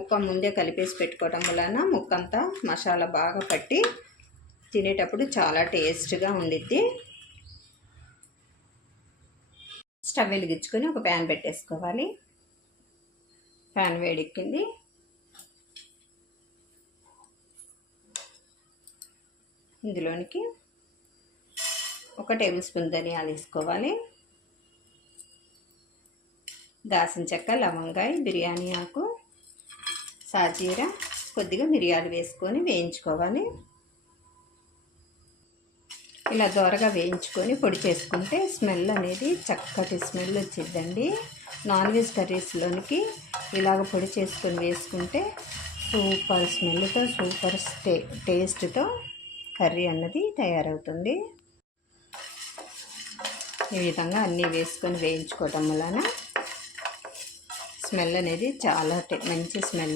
ముక్క ముందే కలిపేసి పెట్టుకోవడం వలన ముక్క అంతా మసాలా బాగా పట్టి తినేటప్పుడు చాలా టేస్ట్గా ఉండిద్ది. స్టవ్ వెలిగించుకొని ఒక ప్యాన్ పెట్టేసుకోవాలి. ప్యాన్ వేడెక్కింది. ఇందులోనికి 1 టేబుల్ స్పూన్ ధనియాలు వేసుకోవాలి. దాల్చిన చెక్క, లవంగాయ, బిర్యానీ ఆకు, సాజీర, కొద్దిగా మిరియాలు వేసుకొని వేయించుకోవాలి. ఇలా దోరగా వేయించుకొని పొడి చేసుకుంటే స్మెల్ అనేది చక్కటి స్మెల్ వచ్చిద్దండి. నాన్ వెజ్ కర్రీస్లోనికి ఇలాగ పొడి చేసుకొని వేసుకుంటే సూపర్ స్మెల్తో సూపర్ టేస్ట్తో కర్రీ అన్నది తయారవుతుంది. ఈ విధంగా అన్నీ వేసుకొని వేయించుకోవటం వలన స్మెల్ అనేది చాలా మంచి స్మెల్